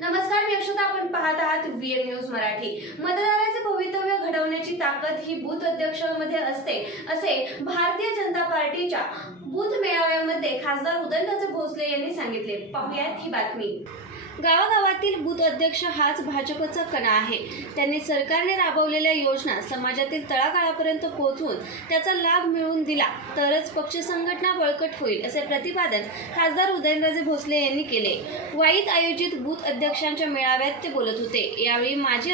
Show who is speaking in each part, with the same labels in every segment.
Speaker 1: नमस्कार मी अक्षता आपण पाहत आहात व्हीएम न्यूज मराठी. मतदाराच्या भवितव्य ताकद ही बूथ अध्यक्षांमध्ये असते. असे भारतीय जनता पार्टीच्या बूथ मेळाव्यामध्ये खासदार उदयनराजे भोसले यांनी सांगितले. पाहुयात ही बातमी. गावागावातील बूथ अध्यक्ष हाच भाजपचा कणा आहे. त्यांनी सरकारने राबवलेल्या योजना समाजातील तळागाळापर्यंत पोहोचवून त्याचा लाभ मिळवून दिला. तरच पक्ष संघटना बळकट होईल असे प्रतिपादन खासदार उदयनराजे भोसले यांनी केले. वाईत आयोजित बूथ अध्यक्षांच्या मेळाव्यात ते बोलत होते. यावेळी माजी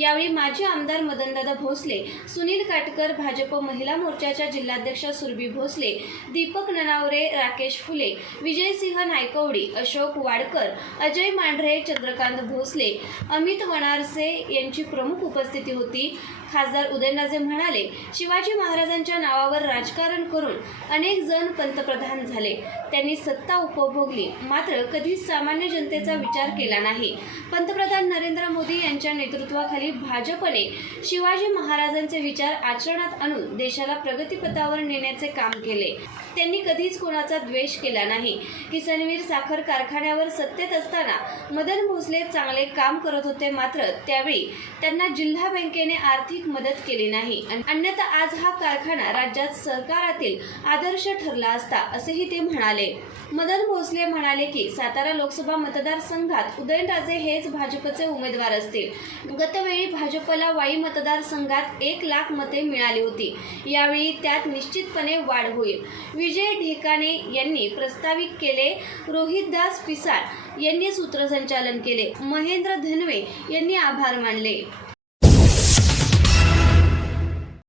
Speaker 1: यावेळी माजी आमदार मदनदादा भोसले सुनील काटकर भाजप महिला मोर्चाच्या जिल्हाध्यक्षा सुरभी भोसले दीपक ननावरे राकेश फुले विजयसिंह नायकवडी अशोक वाडकर अजय मांढरे चंद्रकांत भोसले अमित वणारसे यांची प्रमुख उपस्थिती होती. खासदार उदयनराजे म्हणाले शिवाजी महाराजांच्या नावावर राजकारण करून अनेक जण पंतप्रधान झाले. त्यांनी सत्ता उपभोगली. मात्र कधीच सामान्य जनतेचा विचार केला नाही. पंतप्रधान नरेंद्र मोदी यांच्या नेतृत्वाखाली भाजपने शिवाजी महाराजांचे विचार आचरणात आणून देशाला प्रगतीपथावर नेण्याचे काम केले. त्यांनी कधीच कोणाचा द्वेष केला नाही. किसनवीर साखर कारखान्यावर सत्तेत असताना मदन भोसले चांगले काम करत होते मात्र त्यावेळी त्यांना जिल्हा बँकेने आर्थिक मदत केली नाही. अन्यथा आज हा कारखाना राज्यात सरकारातील आदर्श ठरला असता असेही ते म्हणाले. मदन भोसले म्हणाले की सातारा लोकसभा मतदारसंघात उदयनराजे हेच भाजपचे उमेदवार असतील. गतवेळी भाजपला वाई मतदारसंघात एक लाख मते मिळाली होती. यावेळी त्यात निश्चितपणे वाढ होईल. विजय ढेकाणे यांनी प्रस्तावित केले रोहितदास पिसाळ यांनी सूत्रसंचालन केले महेंद्र धनवे यांनी आभार मानले.